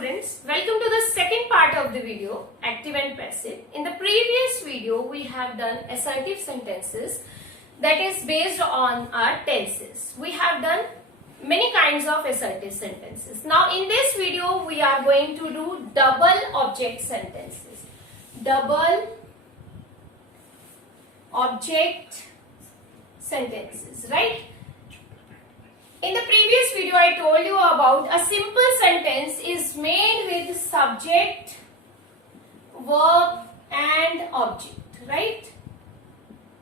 students, welcome to the second part of the video, active and passive. In the previous video, we have done assertive sentences that is based on our tenses. We have done many kinds of assertive sentences. Now in this video, we are going to do double object sentences. Double object sentences, right? In the previous video, I told you about a simple sentence is made with subject, verb and object, right?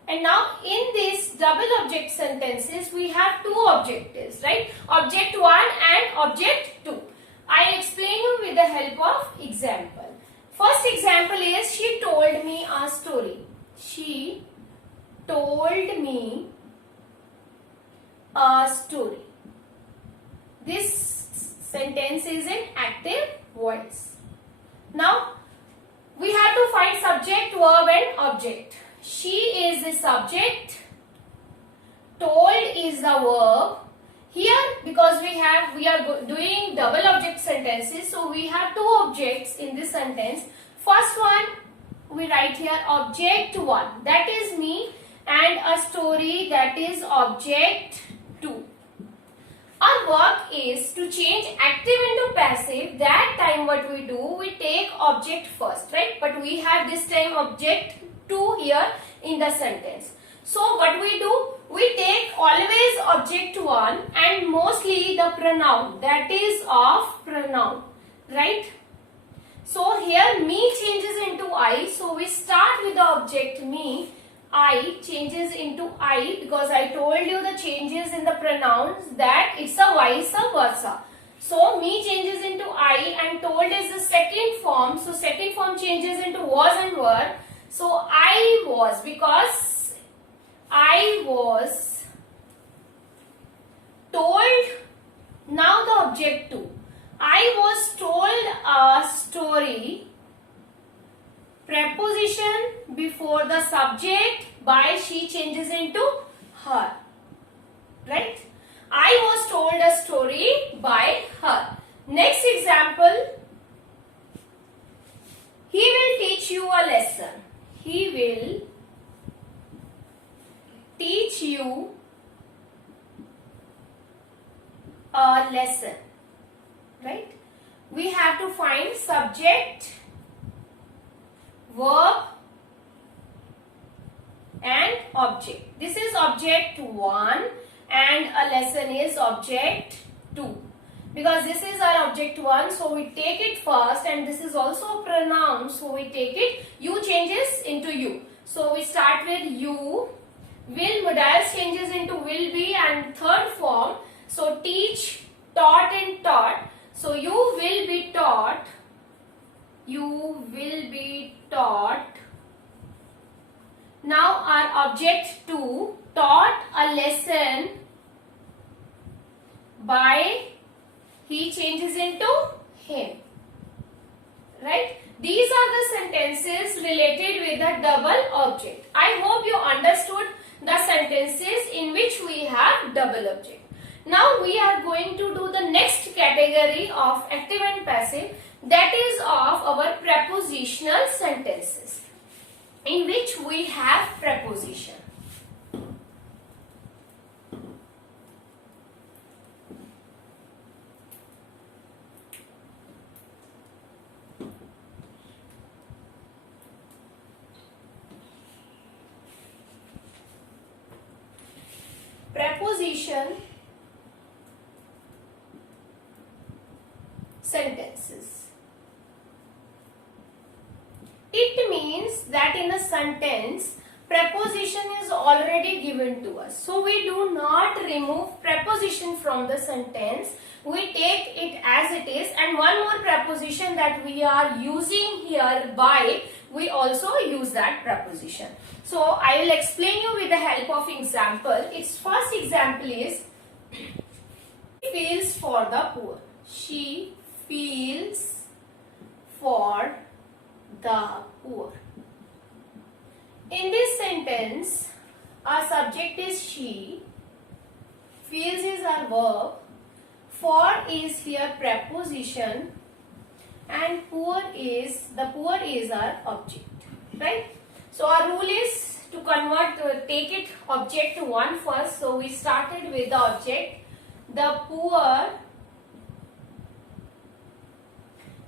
And now in this double object sentences, we have two objectives, right? Object 1 and object 2. I explain you with the help of example. First example is, she told me a story. She told me a story. This sentence is in active voice. Now, we have to find subject, verb and object. She is the subject, told is the verb. Here, because we are doing double object sentences, so we have two objects in this sentence. First one, we write here object 1, that is me, and a story, that is object 2. Our work is to change active into passive. That time what we do, we take object first, right? But we have this time object 2 here in the sentence. So what we do, we take always object 1 and mostly the pronoun, that is of pronoun, right? So here me changes into I. So we start with the object me. I changes into I because I told you the changes in the pronouns that it's a vice versa. So me changes into I and told is the second form. So second form changes into was and were. So I was, because I was told. Now the object 2. I was told a story. Preposition before the subject, by she changes into her, right? I was told a story by her. Next example, he will teach you a lesson. He will teach you a lesson, right? We have to find subject, verb and object. This is object 1 and a lesson is object 2. Because this is our object 1, so we take it first, and this is also a pronoun, so we take it. You changes into you. So we start with you. Will, modals changes into will be and third form. So teach, taught and taught. So you will be taught. You will be taught. Now our object 2, taught a lesson by, he changes into him, right? These are the sentences related with the double object. I hope you understood the sentences in which we have double object. Now we are going to do the next category of active and passive, that is of our prepositional sentences, in which we have preposition. Preposition sentences. It means that in a sentence, preposition is already given to us. So we do not remove preposition from the sentence. We take it as it is, and one more preposition that we are using here by, we also use that preposition. So I will explain you with the help of example. Its first example is, she feels for the poor. She feels for the poor. In this sentence, our subject is she, feels is our verb, For is here preposition and the poor is our object, right? So our rule is to take it object 1 first. So we started with the object. The poor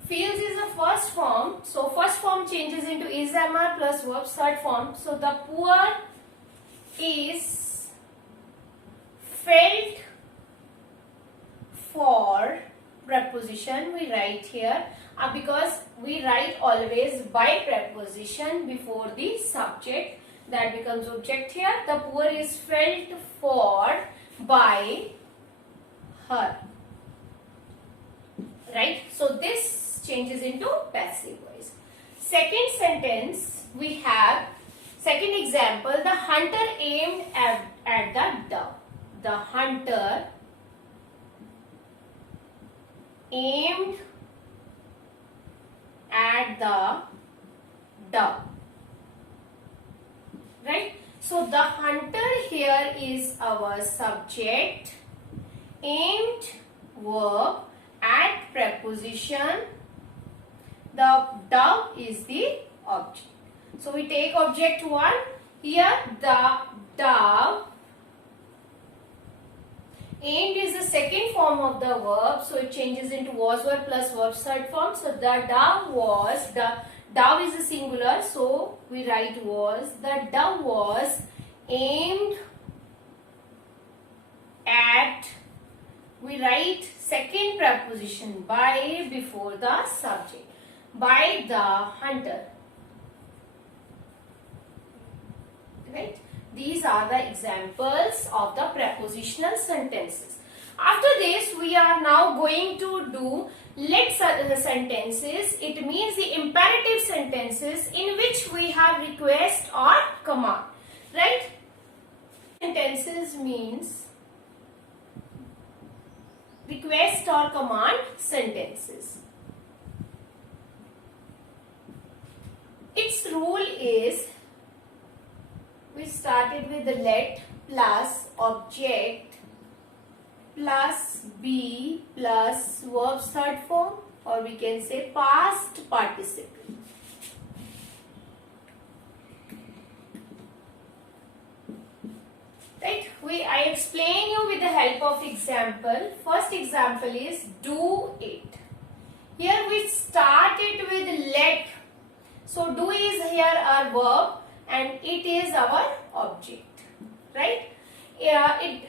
feels is the first form. So first form changes into is MR plus verb, third form. So the poor is felt for preposition we write here, because we write always by preposition before the subject, that becomes object here. The poor is felt for by her, right? So this changes into passive voice. Second sentence we have, second example, the hunter aimed at the dove. The hunter aimed at the dove, right? So the hunter here is our subject, aimed verb, at preposition, the dove is the object. So we take object 1 here, the dove. Aimed is the second form of the verb, so it changes into was verb plus verb third form. So the dove is a singular, so we write was. The dove was aimed at, we write second preposition by before the subject, by the hunter, right? These are the examples of the prepositional sentences. After this, we are now going to do let sentences. It means the imperative sentences in which we have request or command, right? Sentences means request or command sentences. Its rule is, we started with the let plus object plus be plus verb third form, or we can say past participle. Right? I explain you with the help of example. First example is do it. Here we started with let. So do is here our verb and it is our object, right? It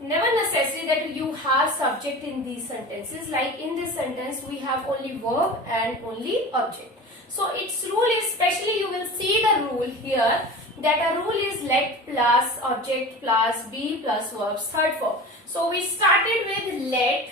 never necessary that you have subject in these sentences. Like in this sentence we have only verb and only object. So its rule is, especially you will see the rule here, that a rule is let plus object plus be plus verbs third form. So we started with let.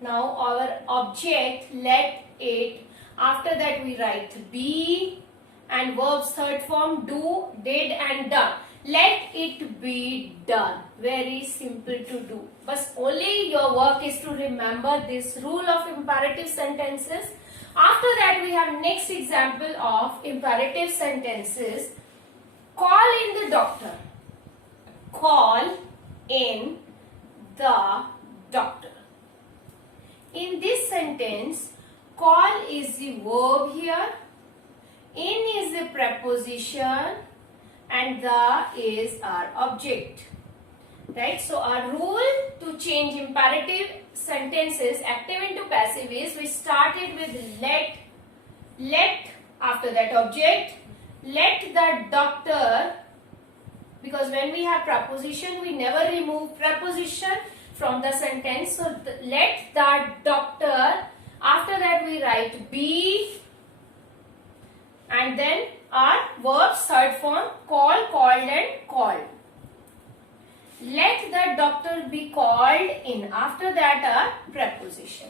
Now our object let it. After that we write be and verbs third form do, did and done. Let it be done. Very simple to do. But only your work is to remember this rule of imperative sentences. After that we have next example of imperative sentences. Call in the doctor. Call in the doctor. In this sentence, call is the verb here. In is the preposition and the is our object, right? So our rule to change imperative sentences active into passive is, we started with let after that object, let the doctor, because when we have preposition we never remove preposition from the sentence. So let the doctor, after that we write be and then our verbs third form, call, called and called. Let the doctor be called in, after that our preposition,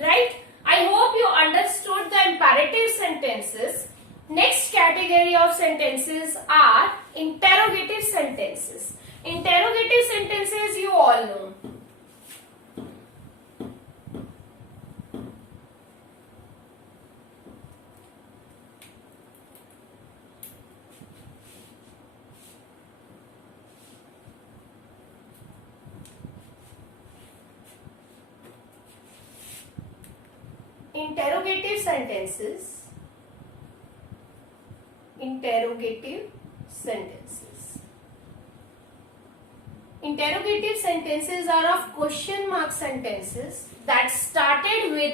right? I hope you understood the imperative sentences. Next category of sentences are interrogative sentences. Interrogative sentences you all know. interrogative sentences. Interrogative sentences. Interrogative sentences are of question mark sentences that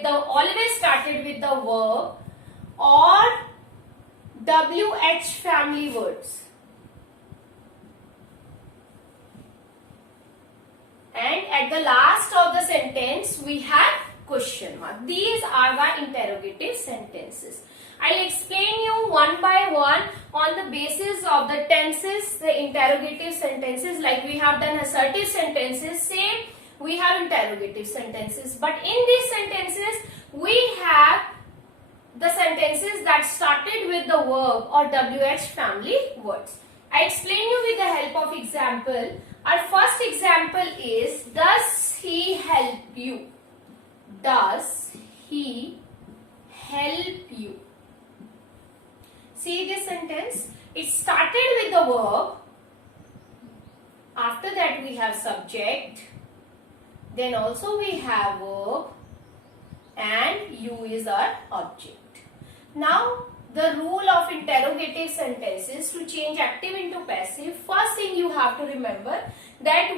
always started with the verb or WH family words. And at the last of the sentence we have question mark. These are the interrogative sentences. I'll explain you one by one on the basis of the tenses, the interrogative sentences. Like we have done assertive sentences, same we have interrogative sentences. But in these sentences, we have the sentences that started with the verb or WH family words. I explain you with the help of example. Our first example is, does he help you? Does he help you? See this sentence? It started with the verb. After that we have subject. Then also we have verb. And you is our object. Now the rule of interrogative sentences to change active into passive. First thing you have to remember that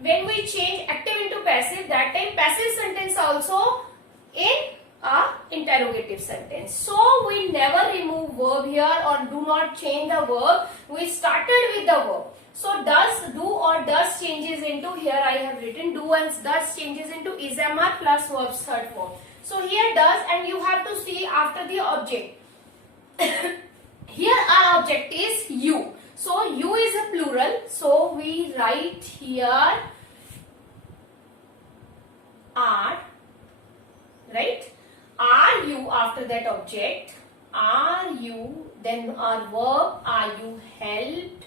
when we change active into passive, that time passive sentence also in a interrogative sentence. So we never remove verb here or do not change the verb. We started with the verb. So does, do or does changes into, here I have written do and does changes into is, am, are plus verbs third form. So here does, and you have to see after the object. Here our object is you. So you is a plural. So we write here are, right? Are you after that object. Are you, then our verb, are you helped?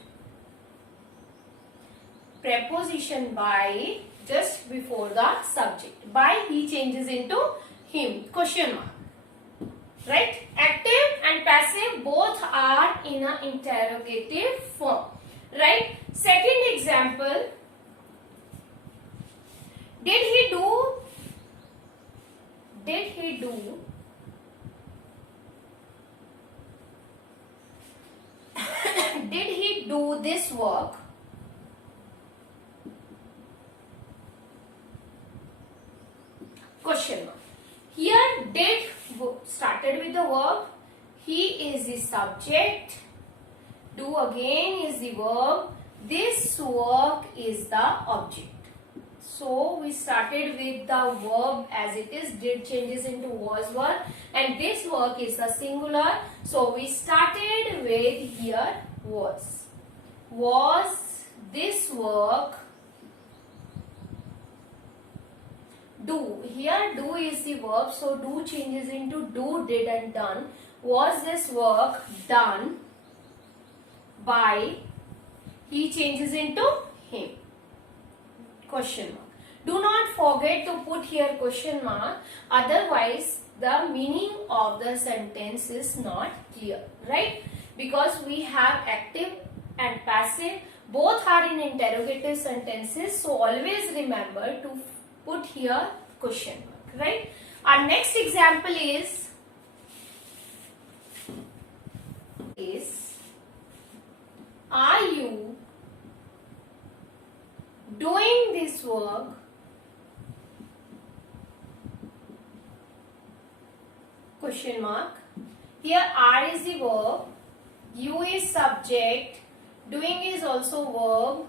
Preposition by just before the subject. By he changes into him, question mark. Right? Active and passive both are in an interrogative form. Right? Second example. Did he do did he do this work? Question mark. Here did started with the verb. He is the subject. Do again is the verb. This work is the object. So we started with the verb as it is. Did changes into was, were, and this work is a singular. So we started with here was. Was this work? Do. Here do is the verb, so do changes into do, did and done. Was this work done by? He changes into him. Question mark. Do not forget to put here question mark, otherwise the meaning of the sentence is not clear, right? Because we have active and passive, both are in interrogative sentences, so always remember to put here question mark, right? Our next example is are you doing this work? Question mark. Here are is the verb, you is subject, doing is also verb,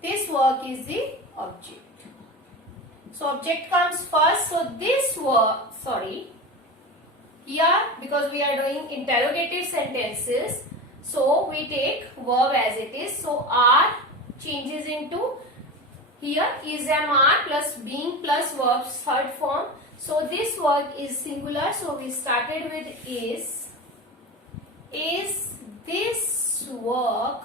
this work is the object. So object comes first. So this work, here because we are doing interrogative sentences, so we take verb as it is. So are changes into here is, am, are plus being plus verbs third form. So this work is singular. So we started with is. Is this work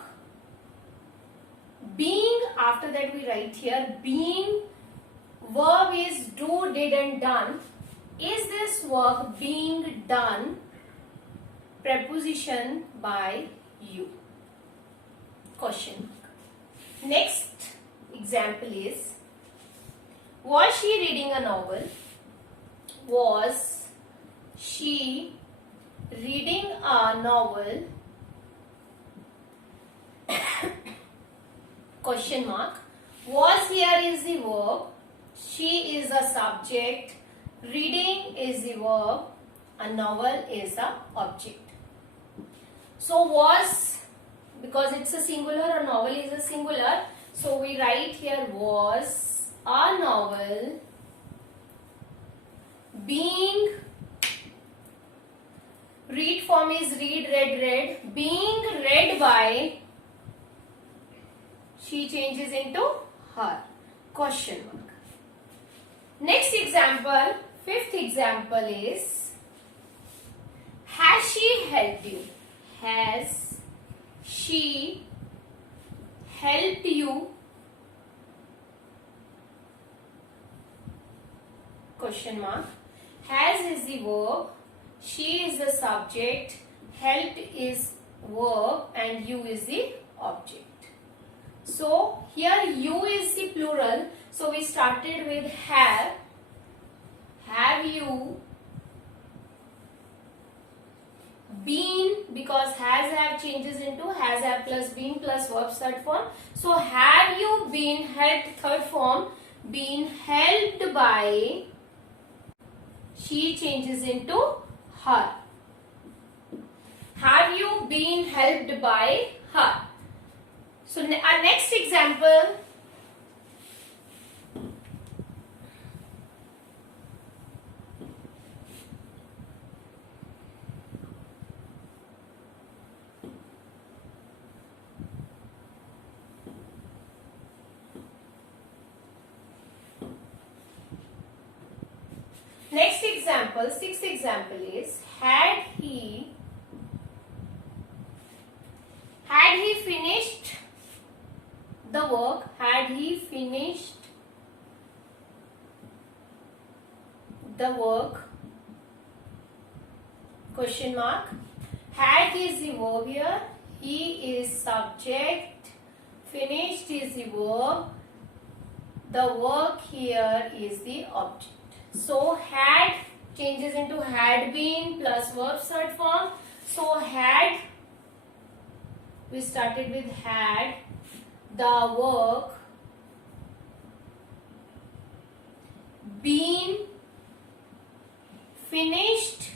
being? After that we write here being. Verb is do, did and done. Is this work being done? Preposition by you. Question mark. Next example is, was she reading a novel? was she reading a novel? Question mark. Was here is the verb. She is the subject. Reading is the verb. A novel is the object. So was, because it's a singular, a novel is a singular. So we write here was a novel being, read form is read, read, being read by, she changes into her. Question mark. Next example, fifth example is, has she helped you? Has she helped you? Question mark. Has is the verb, she is the subject, helped is verb, and you is the object. So here you is the plural. So we started with have. Have you been, because has have changes into has have plus been plus verb third form. So have you been helped, third form, been helped by, she changes into her. Have you been helped by her? So our next example, sixth example is, had he finished the work? Had he finished the work? Question mark. Had is the verb here. He is subject. Finished is the verb. The work here is the object. So had changes into had been plus verb third form. So had, we started with had, the work been finished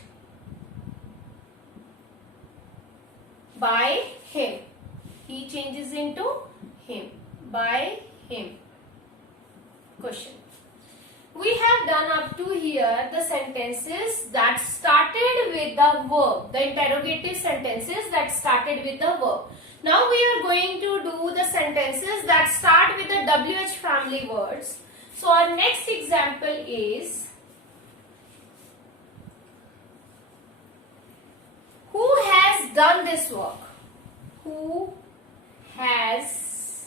by him. He changes into him. By him. Question. We have done up to here the sentences that started with the verb, the interrogative sentences that started with the verb. Now we are going to do the sentences that start with the WH family words. So our next example is, who has done this work? Who has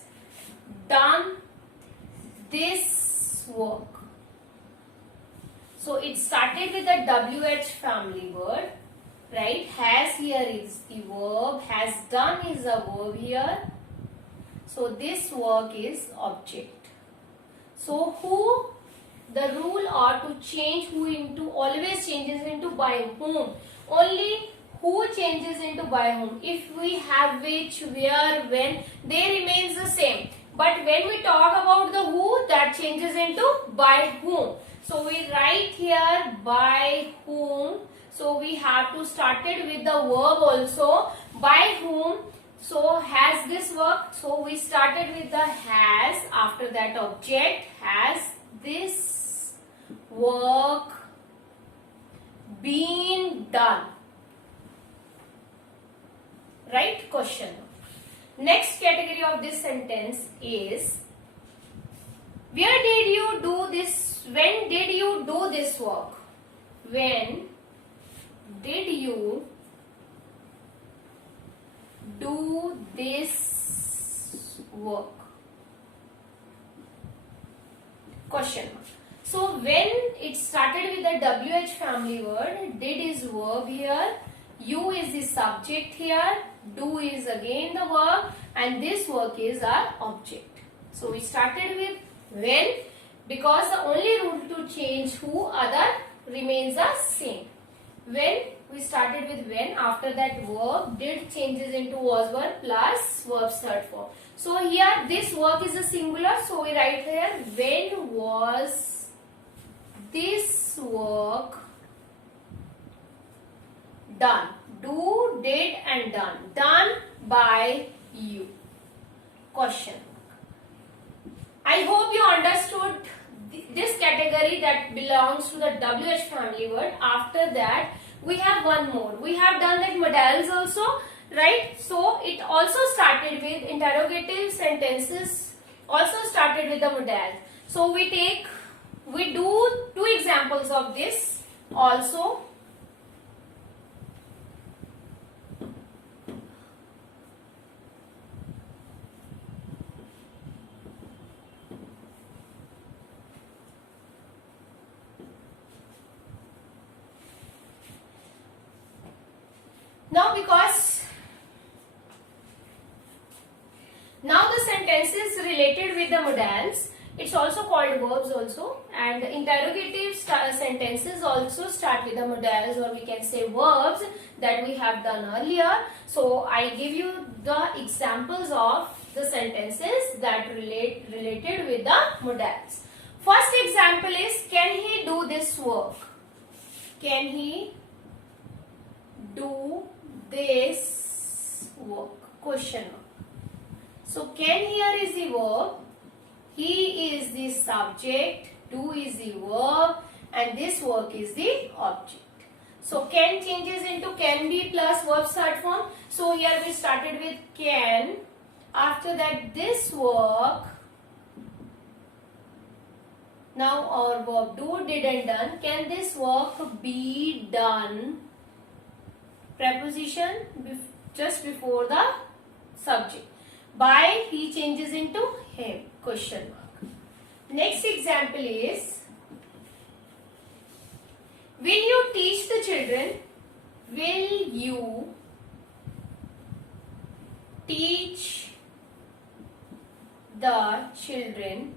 done this work? So it started with the WH family word, right? Has here is the verb, has done is a verb here. So this work is object. So who, the rule are to change who into, always changes into by whom. Only who changes into by whom. If we have which, where, when, they remains the same. But when we talk about the who, that changes into by whom. So we write here by whom. So we have to start it with the verb also. By whom. So has this work. So we started with the has. After that object. Has this work been done? Right? Question. Next category of this sentence is, where did you do this? When did you do this work? When did you do this work? Question. So when it started with the WH family word, did is verb here, you is the subject here, do is again the verb, and this work is our object. So we started with when, because the only rule to change who, other remains the same. When we started with when, after that verb did changes into was were plus verb's third form. So here this work is a singular, so we write here when was this work done. Do, did and done. Done by you. Question. I hope you understood this category that belongs to the WH family word. After that, we have one more. We have done that modals also, right? So, it also started with interrogative sentences, also started with the modal. So, we do two examples of this also. Now because now the sentences related with the modals, it's also called verbs also, and the interrogative sentences also start with the modals, or we can say verbs that we have done earlier. So I give you the examples of the sentences that related with the modals. First example is, can he do this work? Can he do this work? Question mark. So can here is the verb, he is the subject, do is the verb, and this work is the object. So can changes into can be plus verb's third form. So here we started with can. After that this work. Now our verb do, did and done. Can this work be done? Preposition just before the subject. By, he changes into him. Question mark. Next example is, will you teach the children? Will you teach the children?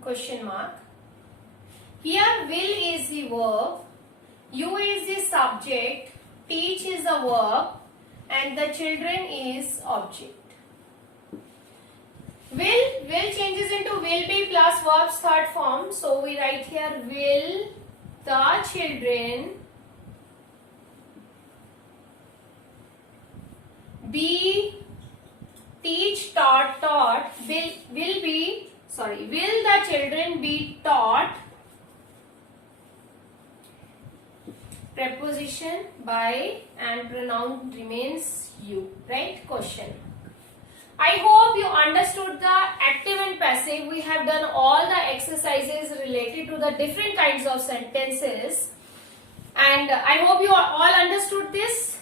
Question mark. Here will is the verb, you is the subject, teach is the verb, and the children is object. Will changes into will be plus verb's third form. So we write here will the children be, teach, taught, will the children be taught? Preposition by and pronoun remains you, right? Question. I hope you understood the active and passive. We have done all the exercises related to the different kinds of sentences, and I hope you all understood this.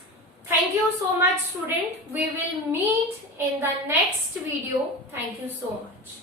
Thank you so much, student. We will meet in the next video. Thank you so much.